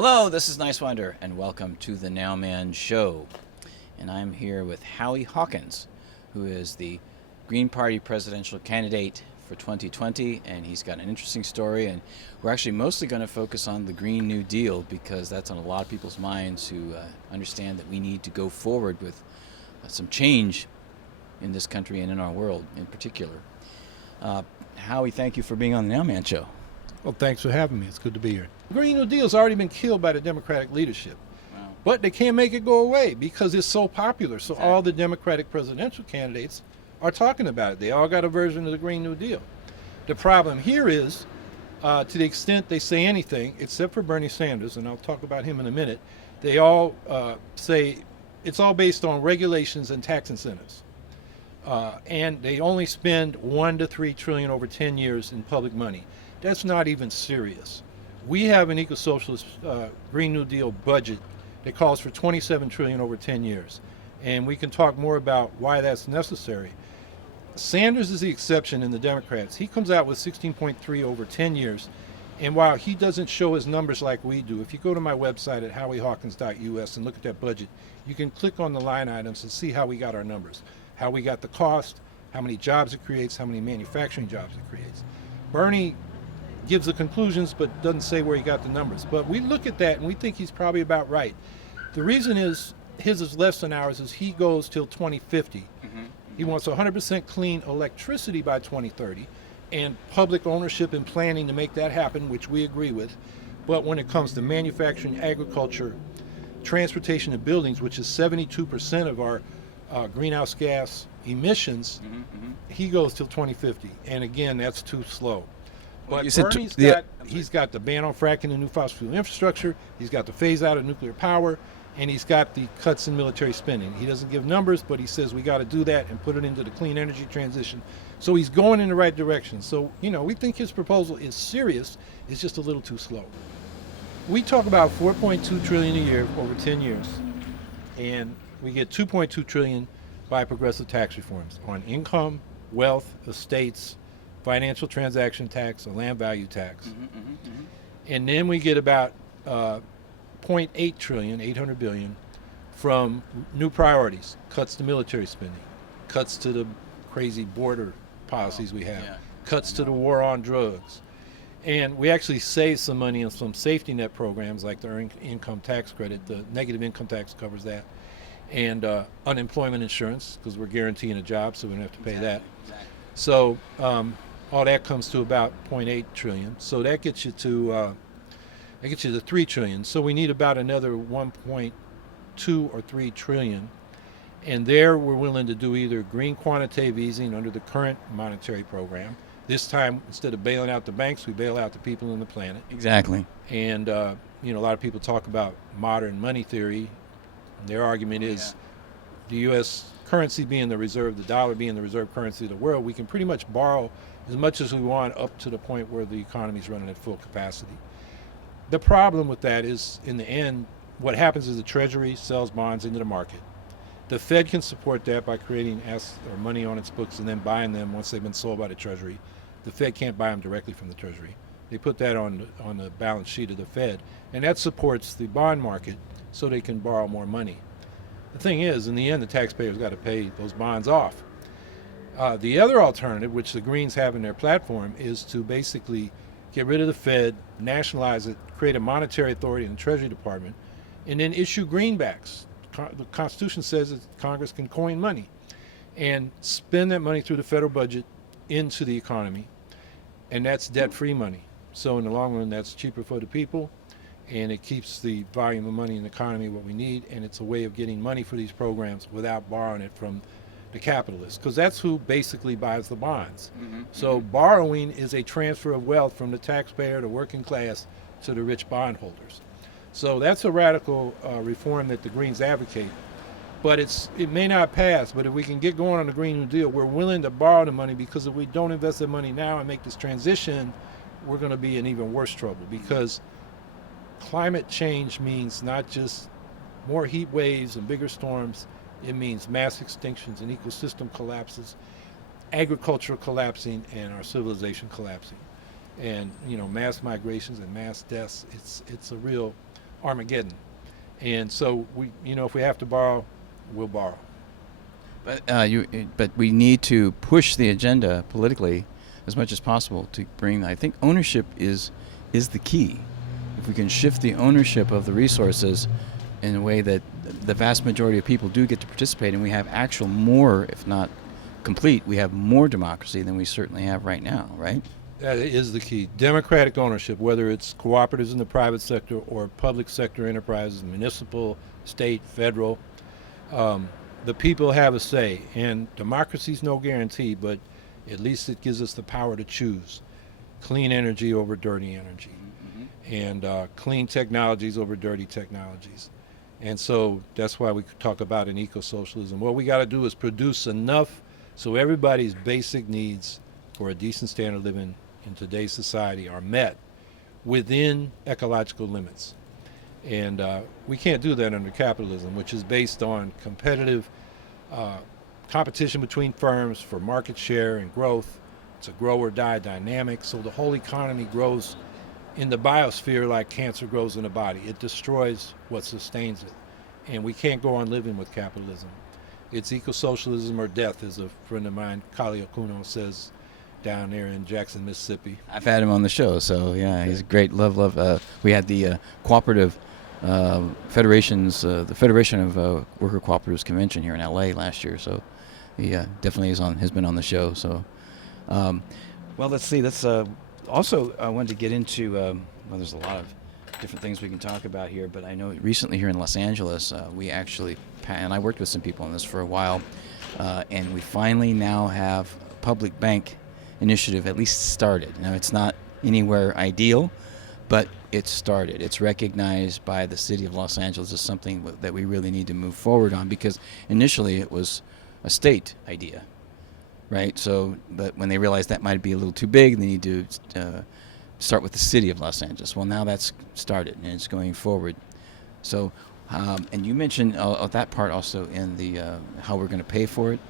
Hello, this is Niswander, and welcome to the Nowman Show. And I'm here with Howie Hawkins, who is the Green Party presidential candidate for 2020, and he's got an interesting story. And we're actually mostly going to focus on the Green New Deal because that's on a lot of people's minds who understand that we need to go forward with some change in this country and in our world in particular. Howie, thank you for being on the Nowman Show. Well, thanks for having me. It's good to be here. The Green New Deal's already been killed by the Democratic leadership. Wow. But they can't make it go away because it's so popular. So Exactly. all the Democratic presidential candidates are talking about it. They all got a version of the Green New Deal. The problem here is, to the extent they say anything, except for Bernie Sanders, and I'll talk about him in a minute, they all say it's all based on regulations and tax incentives. And they only spend 1 to 3 trillion over 10 years in public money. That's not even serious. We have an eco-socialist Green New Deal budget that calls for 27 trillion over 10 years. And we can talk more about why that's necessary. Sanders is the exception in the Democrats. He comes out with 16.3 over 10 years. And while he doesn't show his numbers like we do, if you go to my website at howiehawkins.us and look at that budget, you can click on the line items and see how we got our numbers, how we got the cost, how many jobs it creates, how many manufacturing jobs it creates. Bernie gives the conclusions but doesn't say where he got the numbers. But we look at that and we think he's probably about right. The reason is his is less than ours is he goes till 2050. He wants 100% clean electricity by 2030 and public ownership and planning to make that happen, which we agree with. But when it comes to manufacturing, agriculture, transportation, and buildings, which is 72% of our greenhouse gas emissions, he goes till 2050. And again, that's too slow. But he's got the ban on fracking and new fossil fuel infrastructure. He's got the phase out of nuclear power, and he's got the cuts in military spending. He doesn't give numbers, but he says we got to do that and put it into the clean energy transition. So he's going in the right direction. So, we think his proposal is serious. It's just a little too slow. We talk about 4.2 trillion a year over 10 years, and we get 2.2 trillion by progressive tax reforms on income, wealth, estates, financial transaction tax, a land value tax. And then we get about 0.8 trillion, 800 billion, from new priorities, cuts to military spending, cuts to the crazy border policies we have, cuts to the war on drugs. And we actually save some money on some safety net programs like the earned income tax credit. The negative income tax covers that. And unemployment insurance, because we're guaranteeing a job, so we don't have to pay that. So all that comes to about 0.8 trillion. So that gets you to 3 trillion. So we need about another 1.2 or 3 trillion. And there we're willing to do either green quantitative easing under the current monetary program. This time, instead of bailing out the banks, we bail out the people on the planet. Exactly. And a lot of people talk about modern money theory. Their argument is the U.S. currency being the reserve, the dollar being the reserve currency of the world, we can pretty much borrow as much as we want up to the point where the economy is running at full capacity. The problem with that is, in the end, what happens is the Treasury sells bonds into the market. The Fed can support that by creating money on its books and then buying them once they've been sold by the Treasury. The Fed can't buy them directly from the Treasury. They put that on the balance sheet of the Fed, and that supports the bond market so they can borrow more money. The thing is, in the end, the taxpayers got to pay those bonds off. The other alternative, which the Greens have in their platform, is to basically get rid of the Fed, nationalize it, create a monetary authority in the Treasury Department, and then issue greenbacks. The Constitution says that Congress can coin money and spend that money through the federal budget into the economy, and that's debt-free money. So in the long run, that's cheaper for the people, and it keeps the volume of money in the economy what we need, and it's a way of getting money for these programs without borrowing it from the capitalists, because that's who basically buys the bonds. So borrowing is a transfer of wealth from the taxpayer, the working class, to the rich bondholders. So that's a radical reform that the Greens advocate, but it may not pass. But if we can get going on the Green New Deal, we're willing to borrow the money, because if we don't invest the money now and make this transition, we're going to be in even worse trouble, because climate change means not just more heat waves and bigger storms. It means mass extinctions and ecosystem collapses, agriculture collapsing, and our civilization collapsing. And mass migrations and mass deaths, it's a real Armageddon. And so if we have to borrow, we'll borrow. But we need to push the agenda politically as much as possible to bring. I think ownership is the key. If we can shift the ownership of the resources in a way that the vast majority of people do get to participate, and we have actual more, if not complete, we have more democracy than we certainly have right now, right? That is the key. Democratic ownership, whether it's cooperatives in the private sector or public sector enterprises, municipal, state, federal, the people have a say. And democracy's no guarantee, but at least it gives us the power to choose clean energy over dirty energy, and clean technologies over dirty technologies. And so that's why we talk about an eco-socialism. What we got to do is produce enough so everybody's basic needs for a decent standard of living in today's society are met within ecological limits. And we can't do that under capitalism, which is based on competitive competition between firms for market share and growth. It's a grow or die dynamic, so the whole economy grows in the biosphere like cancer grows in the body. It destroys what sustains it. And we can't go on living with capitalism. It's eco-socialism or death, as a friend of mine, Kali Okuno, says down there in Jackson, Mississippi. I've had him on the show, so yeah, he's a great love. We had the cooperative federations, the Federation of Worker Cooperatives convention here in LA last year, so he definitely has been on the show. So, well, let's see. Let's also I wanted to get into. Well, there's a lot of different things we can talk about here, but I know recently here in Los Angeles, we actually, and I worked with some people on this for a while, and we finally now have a public bank initiative at least started. Now, it's not anywhere ideal, but it's started. It's recognized by the city of Los Angeles as something that we really need to move forward on, because initially it was a state idea, right? So, but when they realized that might be a little too big, they need to start with the city of Los Angeles. Well, now that's started and it's going forward. So, and you mentioned that part also in the how we're going to pay for it.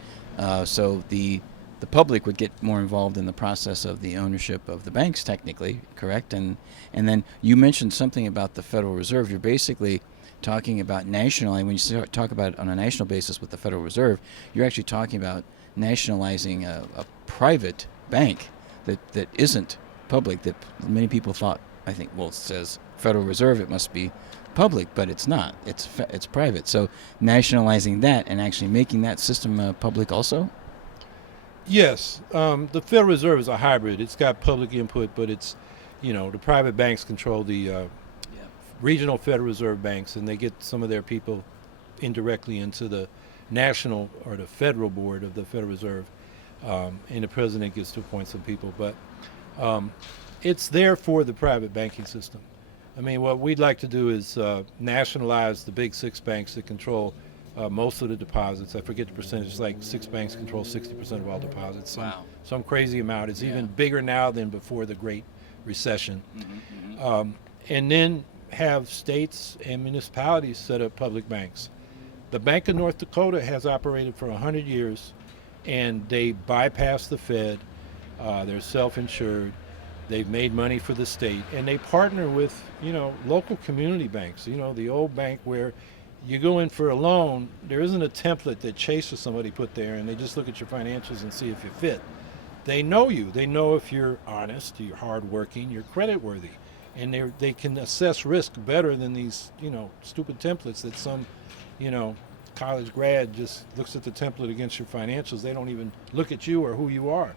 So the public would get more involved in the process of the ownership of the banks, technically, correct? And then you mentioned something about the Federal Reserve. You're basically talking about nationally. When you talk about it on a national basis with the Federal Reserve, you're actually talking about nationalizing a private bank that isn't public, that many people thought, I think, well, it says Federal Reserve, it must be public, but it's not. It's private. So nationalizing that and actually making that system public also? Yes, the Federal Reserve is a hybrid. It's got public input, but it's, the private banks control the regional Federal Reserve banks, and they get some of their people indirectly into the national or the federal board of the Federal Reserve, and the president gets to appoint some people. But it's there for the private banking system. I mean, what we'd like to do is nationalize the big six banks that control most of the deposits. I forget the percentage. It's like 6 banks control 60% of all deposits. Wow. Some crazy amount. It's even bigger now than before the Great Recession. And then have states and municipalities set up public banks. The Bank of North Dakota has operated for 100 years, and they bypass the Fed. They're self-insured. They've made money for the state, and they partner with, local community banks. The old bank where you go in for a loan, there isn't a template that Chase or somebody put there, and they just look at your financials and see if you fit. They know you. They know if you're honest, you're hardworking, you're creditworthy, and they can assess risk better than these, stupid templates that some, college grad just looks at the template against your financials. They don't even look at you or who you are.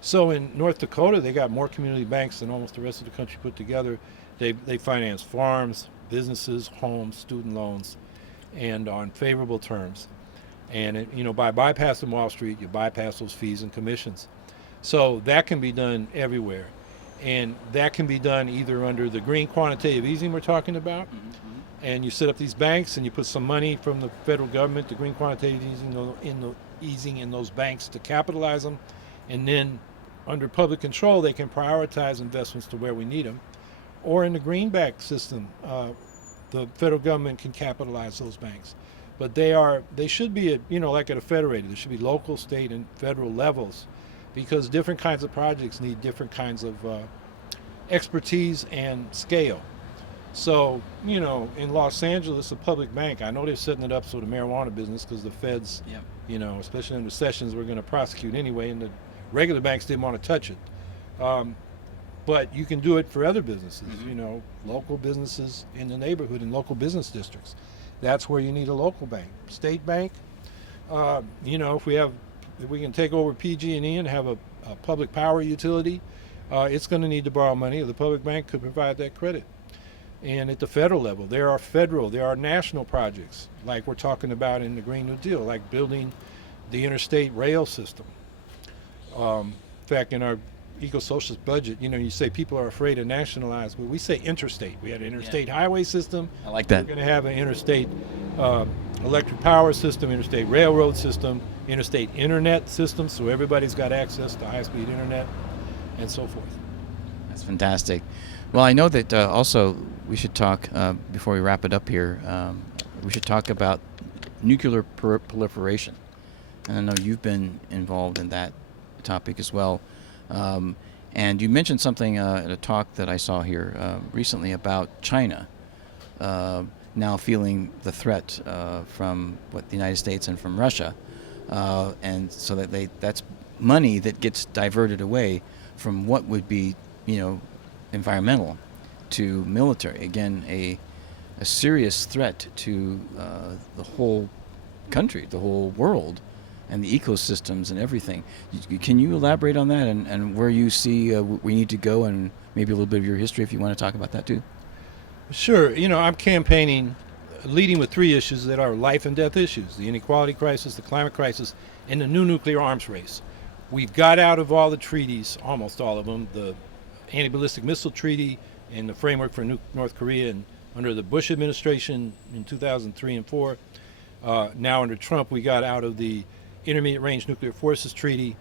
So in North Dakota, they got more community banks than almost the rest of the country put together. They finance farms, businesses, homes, student loans, and on favorable terms. And by bypassing Wall Street, you bypass those fees and commissions. So that can be done everywhere, and that can be done either under the green quantitative easing we're talking about, and you set up these banks and you put some money from the federal government, the green quantitative easing in those banks to capitalize them, and then under public control they can prioritize investments to where we need them. Or in the greenback system, the federal government can capitalize those banks. But they should be like at a federated. There should be local, state, and federal levels, because different kinds of projects need different kinds of expertise and scale. So, in Los Angeles, a public bank, I know they're setting it up so the marijuana business, because the feds, Yep. especially in recessions, we're going to prosecute anyway, and the regular banks didn't want to touch it. Um, but you can do it for other businesses, local businesses in the neighborhood, in local business districts. That's where you need a local bank. State bank, if we can take over PG&E and have a public power utility, it's going to need to borrow money. The public bank could provide that credit. And at the federal level, there are national projects like we're talking about in the Green New Deal, like building the interstate rail system. In fact, in our eco-socialist budget, you say people are afraid to nationalize, but we say interstate. We had an interstate highway system. I like that. We're going to have an interstate electric power system, interstate railroad system, interstate internet system, so everybody's got access to high-speed internet, and so forth. That's fantastic. Well, I know that also we should talk, before we wrap it up here, we should talk about nuclear proliferation. And I know you've been involved in that topic as well. And you mentioned something at a talk that I saw here recently about China now feeling the threat from the United States and from Russia. And so that's money that gets diverted away from what would be, environmental to military. Again, a serious threat to the whole country, the whole world, and the ecosystems and everything. Can you elaborate on that and where you see we need to go, and maybe a little bit of your history if you want to talk about that too? Sure. I'm campaigning, leading with three issues that are life and death issues: the inequality crisis, the climate crisis, and the new nuclear arms race. We've got out of all the treaties, almost all of them, the anti-ballistic missile treaty and the framework for North Korea, and under the Bush administration in 2003 and 4. Now under Trump, we got out of the Intermediate Range Nuclear Forces Treaty.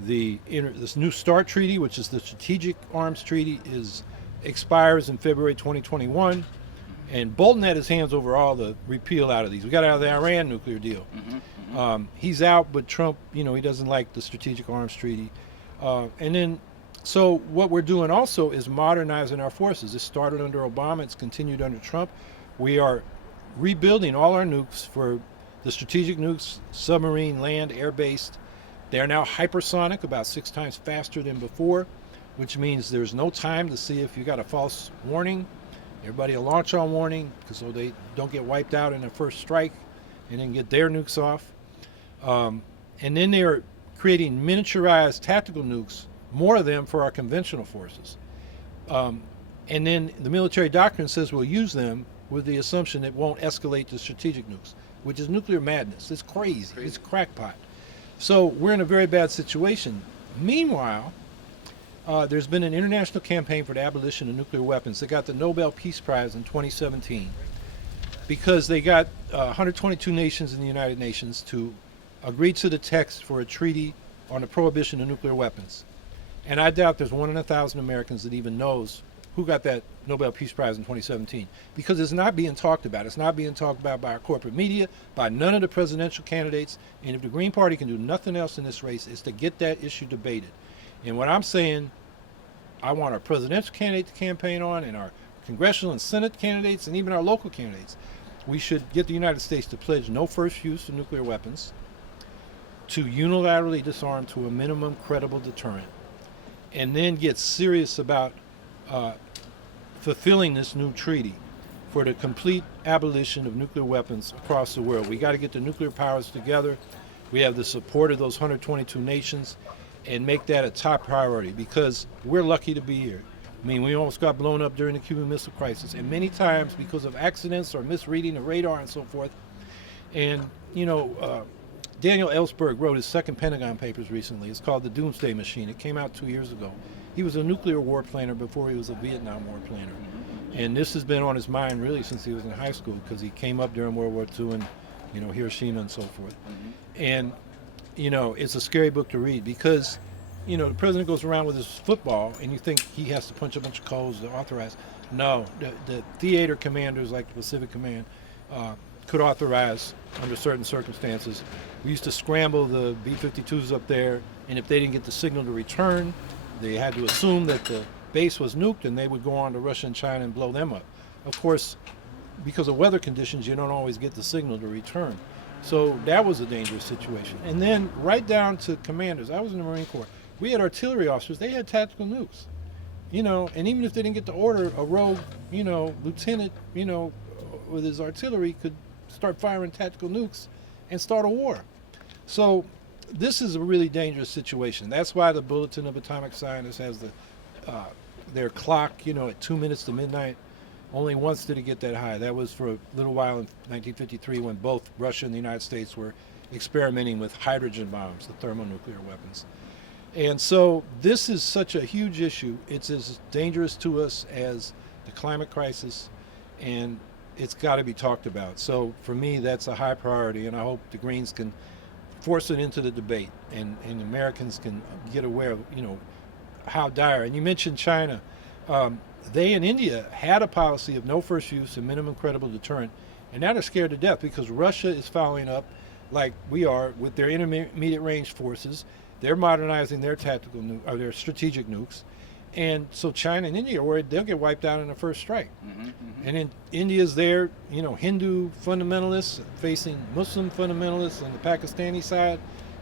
This New START Treaty, which is the Strategic Arms Treaty, expires in February 2021. And Bolton had his hands over all the repeal out of these. We got out of the Iran nuclear deal. He's out, but Trump, he doesn't like the Strategic Arms Treaty. So what we're doing also is modernizing our forces. It started under Obama. It's continued under Trump. We are rebuilding all our nukes for the strategic nukes, submarine, land, air-based. They are now hypersonic, about 6 times faster than before, which means there's no time to see if you got a false warning. Everybody will launch on warning, so they don't get wiped out in their first strike and then get their nukes off. And then they're creating miniaturized tactical nukes, more of them for our conventional forces. And then the military doctrine says we'll use them with the assumption it won't escalate to strategic nukes, which is nuclear madness. It's crazy. It's crackpot. So we're in a very bad situation. Meanwhile, there's been an international campaign for the abolition of nuclear weapons. They got the Nobel Peace Prize in 2017 because they got 122 nations in the United Nations to agree to the text for a treaty on the prohibition of nuclear weapons. And I doubt there's 1 in 1,000 Americans that even knows who got that Nobel Peace Prize in 2017, because it's not being talked about. It's not being talked about by our corporate media, by none of the presidential candidates. And if the Green Party can do nothing else in this race, is to get that issue debated. And what I'm saying, I want our presidential candidate to campaign on, and our congressional and Senate candidates, and even our local candidates. We should get the United States to pledge no first use of nuclear weapons, to unilaterally disarm to a minimum credible deterrent, and then get serious about fulfilling this new treaty for the complete abolition of nuclear weapons across the world. We got to get the nuclear powers together. We have the support of those 122 nations, and make that a top priority, because we're lucky to be here. I mean, we almost got blown up during the Cuban Missile Crisis, and many times because of accidents or misreading of radar and so forth. And, Daniel Ellsberg wrote his second Pentagon Papers recently. It's called The Doomsday Machine. It came out 2 years ago. He was a nuclear war planner before he was a Vietnam War planner. And this has been on his mind really since he was in high school, because he came up during World War II and, Hiroshima and so forth. And, it's a scary book to read, because, the president goes around with his football and you think he has to punch a bunch of codes to authorize. No, the theater commanders like the Pacific Command could authorize under certain circumstances. We used to scramble the B-52s up there, and if they didn't get the signal to return, they had to assume that the base was nuked, and they would go on to Russia and China and blow them up. of course, because of weather conditions, you don't always get the signal to return. So that was a dangerous situation. And then right down to commanders. I was in the Marine Corps. We had artillery officers. They had tactical nukes. And even if they didn't get the order, a rogue, lieutenant, with his artillery could start firing tactical nukes and start a war. So this is a really dangerous situation. That's why the Bulletin of Atomic Scientists has their clock, at 2 minutes to midnight. Only once did it get that high. That was for a little while in 1953 when both Russia and the United States were experimenting with hydrogen bombs, the thermonuclear weapons. And so this is such a huge issue. It's as dangerous to us as the climate crisis, and it's got to be talked about. So for me, that's a high priority, and I hope the Greens can force it into the debate, and Americans can get aware of, how dire. And you mentioned China. They in India had a policy of no first use and minimum credible deterrent, and now they're scared to death because Russia is following up like we are with their intermediate range forces. They're modernizing their their strategic nukes, and so China and India are worried they'll get wiped out in the first strike. And then India's there, Hindu fundamentalists facing Muslim fundamentalists on the Pakistani side,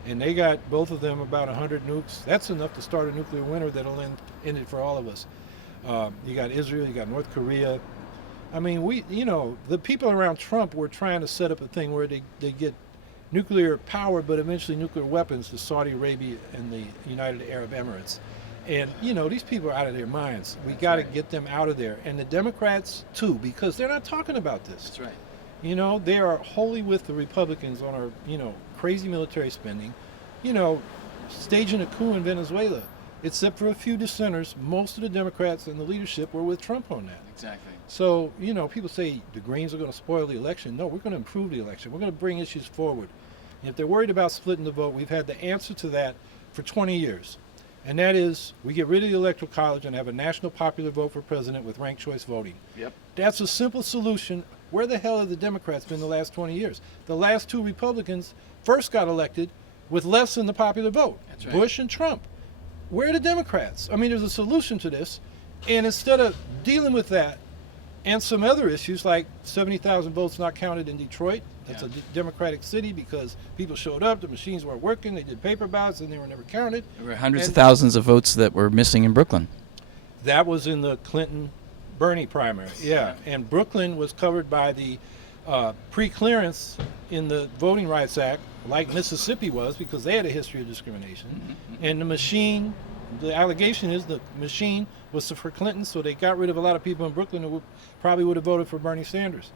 and they got both of them about 100 nukes. That's enough to start a nuclear winter that'll end it for all of us. You got Israel, you got North Korea. I mean, the people around Trump were trying to set up a thing where they get nuclear power, but eventually nuclear weapons to Saudi Arabia and the United Arab Emirates. And, these people are out of their minds. We got to get them out of there. And the Democrats, too, because they're not talking about this. That's right. They are wholly with the Republicans on our, crazy military spending, staging a coup in Venezuela. Except for a few dissenters, most of the Democrats and the leadership were with Trump on that. Exactly. So, people say the Greens are going to spoil the election. No, we're going to improve the election. We're going to bring issues forward. And if they're worried about splitting the vote, we've had the answer to that for 20 years. And that is, we get rid of the Electoral College and have a national popular vote for president with ranked choice voting. Yep. That's a simple solution. Where the hell have the Democrats been the last 20 years? The last two Republicans first got elected with less than the popular vote. That's right. Bush and Trump. Where are the Democrats? I mean, there's a solution to this. And instead of dealing with that and some other issues like 70,000 votes not counted in Detroit, it's a Democratic city because people showed up, the machines weren't working, they did paper ballots and they were never counted. There were hundreds of thousands of votes that were missing in Brooklyn. That was in the Clinton-Bernie primary, yeah. And Brooklyn was covered by the pre-clearance in the Voting Rights Act, like Mississippi was, because they had a history of discrimination. And the allegation is the machine was for Clinton, so they got rid of a lot of people in Brooklyn who probably would have voted for Bernie Sanders.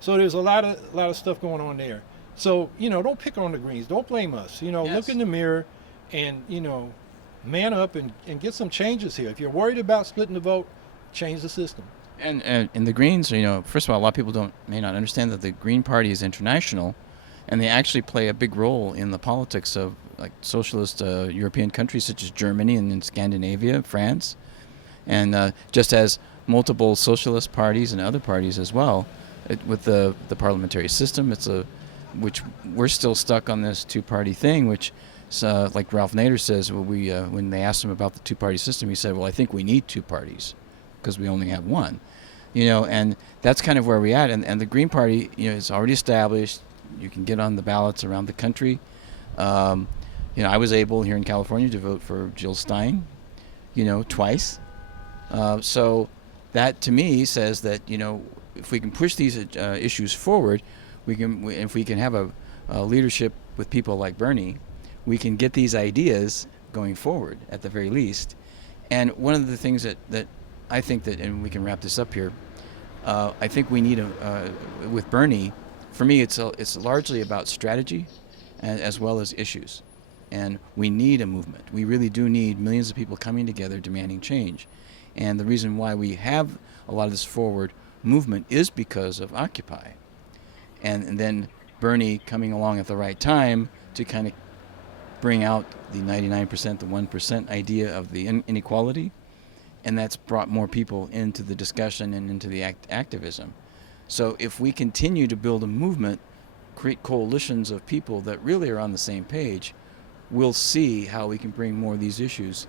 So there's a lot of stuff going on there. So, don't pick on the Greens. Don't blame us. Look in the mirror and, man up and get some changes here. If you're worried about splitting the vote, change the system. And the Greens, first of all, a lot of people may not understand that the Green Party is international, and they actually play a big role in the politics of like socialist European countries such as Germany and in Scandinavia, France, and just as multiple socialist parties and other parties as well. With the parliamentary system, which we're still stuck on this two-party thing, which like Ralph Nader says, when they asked him about the two-party system, he said, well, I think we need two parties because we only have one. And that's kind of where we're at. And the Green Party, is already established. You can get on the ballots around the country. I was able here in California to vote for Jill Stein, twice. So that to me says that, if we can push these issues forward, if we can have a leadership with people like Bernie, we can get these ideas going forward at the very least. And one of the things that I think that, and we can wrap this up here, I think we need with Bernie, for me, it's largely about strategy as well as issues. And we need a movement. We really do need millions of people coming together demanding change. And the reason why we have a lot of this forward movement is because of Occupy. And then Bernie coming along at the right time to kind of bring out the 99%, the 1% idea of the inequality. And that's brought more people into the discussion and into the activism. So if we continue to build a movement, create coalitions of people that really are on the same page, we'll see how we can bring more of these issues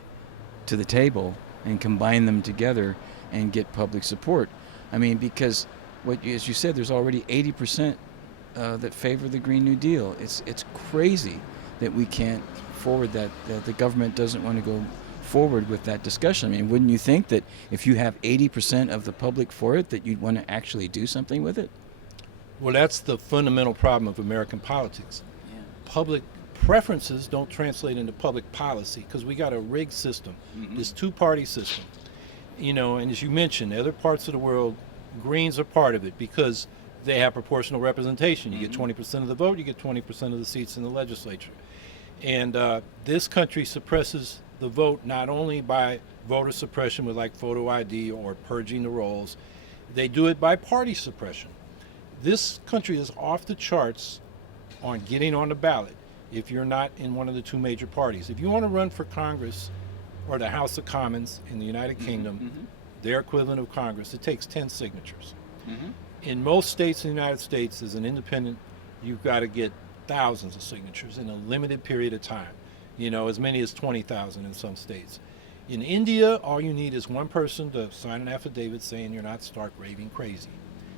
to the table and combine them together and get public support. I mean, because as you said, there's already 80% that favor the Green New Deal. It's crazy that we can't forward that the government doesn't want to go forward with that discussion. I mean, wouldn't you think that if you have 80% of the public for it, that you'd want to actually do something with it? Well, that's the fundamental problem of American politics. Yeah. Public preferences don't translate into public policy because we got a rigged system, this two-party system. And as you mentioned, other parts of the world, Greens are part of it because they have proportional representation. You get 20% of the vote, you get 20% of the seats in the legislature. And this country suppresses the vote not only by voter suppression with like photo ID or purging the rolls, they do it by party suppression. This country is off the charts on getting on the ballot if you're not in one of the two major parties. If you want to run for Congress or the House of Commons in the United Kingdom, their equivalent of Congress, it takes 10 signatures. In most states in the United States, as an independent, you've got to get thousands of signatures in a limited period of time, as many as 20,000 in some states. In India, all you need is one person to sign an affidavit saying you're not stark raving crazy.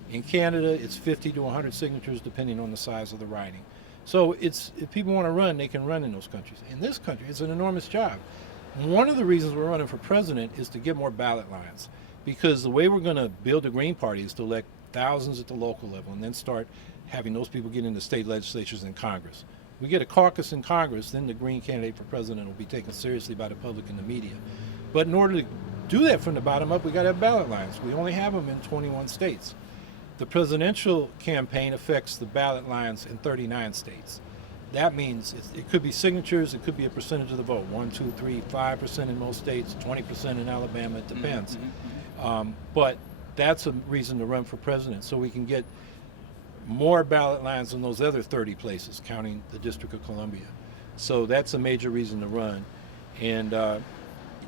In Canada, it's 50 to 100 signatures depending on the size of the riding. So if people want to run, they can run in those countries. In this country, it's an enormous job. One of the reasons we're running for president is to get more ballot lines, because the way we're going to build the Green Party is to elect thousands at the local level and then start having those people get into state legislatures and Congress. We get a caucus in Congress, then the Green candidate for president will be taken seriously by the public and the media. But in order to do that from the bottom up, we got to have ballot lines. We only have them in 21 states. The presidential campaign affects the ballot lines in 39 states. That means it could be signatures, it could be a percentage of the vote, 1, 2, 3, 5% in most states, 20% in Alabama, it depends. But that's a reason to run for president, so we can get more ballot lines in those other 30 places, counting the District of Columbia. So that's a major reason to run. And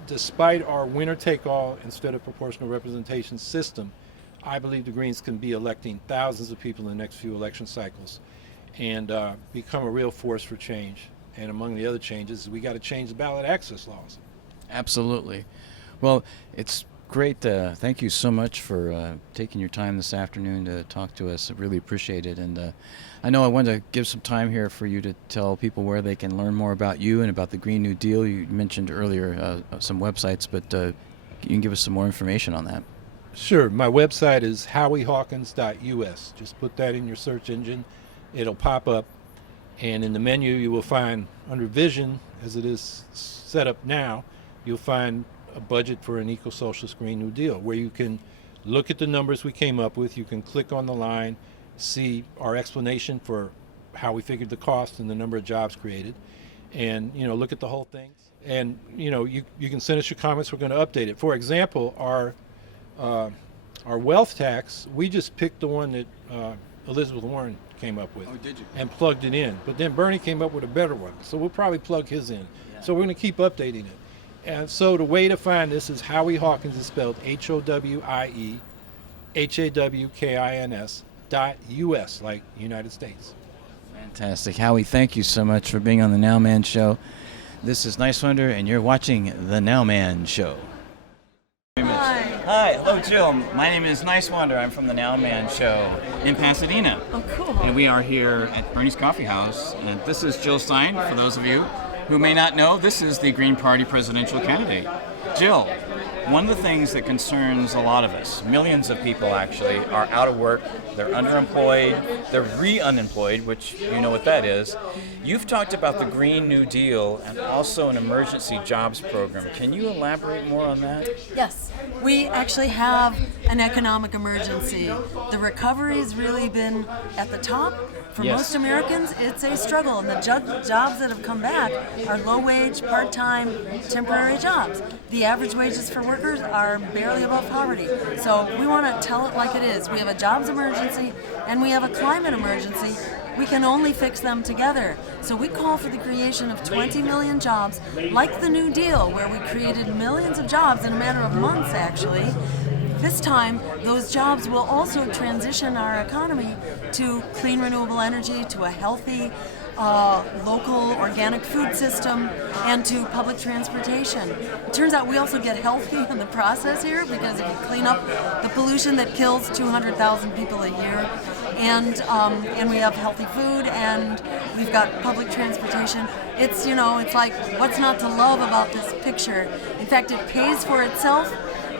despite our winner-take-all instead of proportional representation system, I believe the Greens can be electing thousands of people in the next few election cycles and become a real force for change. And among the other changes, we got to change the ballot access laws. Absolutely. Well, it's great. Thank you so much for taking your time this afternoon to talk to us. I really appreciate it. And I know I want to give some time here for you to tell people where they can learn more about you and about the Green New Deal. You mentioned earlier some websites, but you can give us some more information on that. Sure. My website is howiehawkins.us. Just put that in your search engine. It'll pop up. And in the menu, you will find under Vision, as it is set up now, you'll find a budget for an eco-socialist Green New Deal, where you can look at the numbers we came up with. You can click on the line, see our explanation for how we figured the cost and the number of jobs created, and look at the whole thing. And you can send us your comments. We're going to update it. For example, our wealth tax, we just picked the one that Elizabeth Warren came up with. Oh, did you? And plugged it in. But then Bernie came up with a better one, so we'll probably plug his in. Yeah. So we're going to keep updating it. And so the way to find this is Howie Hawkins, is spelled HOWIEHAWKINS.US, like United States. Fantastic. Howie, thank you so much for being on the Nowman Show. This is Niswander, and you're watching the Nowman Show. Hi, hello Jill. My name is Niswander. I'm from the Nowman Show in Pasadena. Oh, cool. And we are here at Bernie's Coffee House. And this is Jill Stein, for those of you who may not know. This is the Green Party presidential candidate. Jill, one of the things that concerns a lot of us, millions of people actually, are out of work, they're underemployed, they're re-unemployed, which you know what that is. You've talked about the Green New Deal and also an emergency jobs program. Can you elaborate more on that? Yes, we actually have an economic emergency. The recovery's really been at the top. For most Americans, it's a struggle, and the jobs that have come back are low-wage, part-time, temporary jobs. The average wages for workers are barely above poverty. So we want to tell it like it is. We have a jobs emergency, and we have a climate emergency. We can only fix them together. So we call for the creation of 20 million jobs, like the New Deal, where we created millions of jobs in a matter of months, actually. This time, those jobs will also transition our economy to clean renewable energy, to a healthy local organic food system, and to public transportation. It turns out we also get healthy in the process here, because if you clean up the pollution that kills 200,000 people a year, and we have healthy food, and we've got public transportation. It's it's like, what's not to love about this picture? In fact, it pays for itself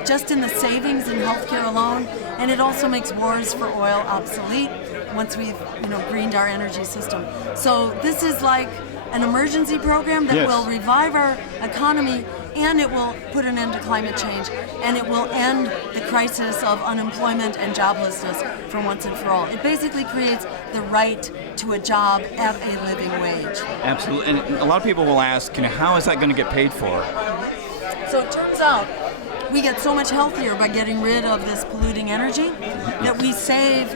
just in the savings in healthcare alone, and it also makes wars for oil obsolete once we've greened our energy system. So this is like an emergency program that will revive our economy, and it will put an end to climate change, and it will end the crisis of unemployment and joblessness for once and for all. It basically creates the right to a job at a living wage. Absolutely. And a lot of people will ask, how is that going to get paid for? So it turns out we get so much healthier by getting rid of this polluting energy that we save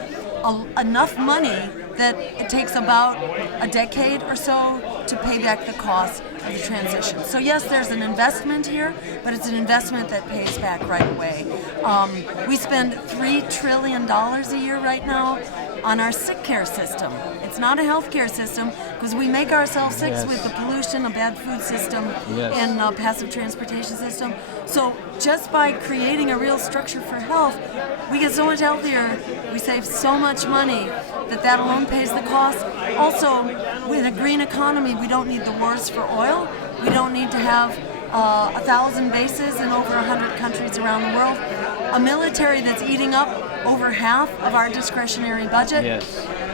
enough money that it takes about a decade or so to pay back the cost of the transition. So yes, there's an investment here, but it's an investment that pays back right away. We spend $3 trillion a year right now on our sick care system. It's not a healthcare system, because we make ourselves sick with the pollution, a bad food system, and a passive transportation system. So just by creating a real structure for health, we get so much healthier, we save so much money that alone pays the cost. Also, with a green economy, we don't need the wars for oil. We don't need to have 1,000 bases in over 100 countries around the world. A military that's eating up over half of our discretionary budget,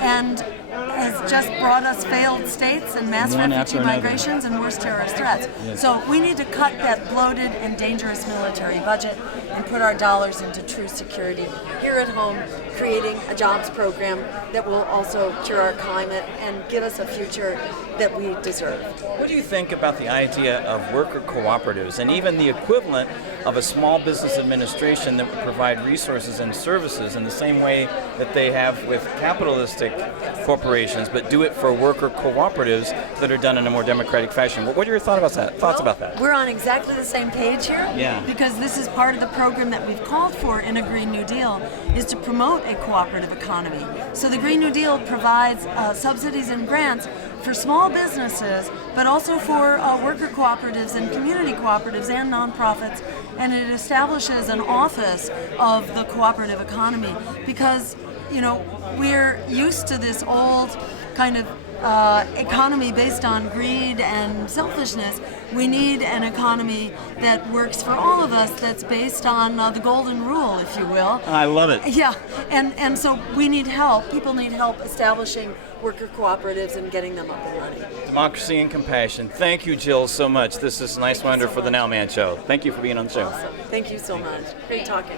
and has just brought us failed states and mass refugee migrations and worse terrorist threats. So we need to cut that bloated and dangerous military budget and put our dollars into true security here at home, creating a jobs program that will also cure our climate and give us a future that we deserve. What do you think about the idea of worker cooperatives and even the equivalent of a small business administration that would provide resources and services in the same way that they have with capitalistic corporations, but do it for worker cooperatives that are done in a more democratic fashion? What are your thoughts about that? We're on exactly the same page here, because this is part of the program that we've called for in a Green New Deal, is to promote a cooperative economy. So the Green New Deal provides subsidies and grants for small businesses, but also for worker cooperatives and community cooperatives and nonprofits, and it establishes an office of the cooperative economy, because we're used to this old kind of economy based on greed and selfishness. We need an economy that works for all of us, that's based on the golden rule, if you will. I love it. Yeah, and so we need help. People need help establishing worker cooperatives and getting them up and running. Democracy and compassion. Thank you, Jill, so much. This is Niswander for the Nowman Show. Thank you for being on the show. Awesome. Thank you so much. Great talking.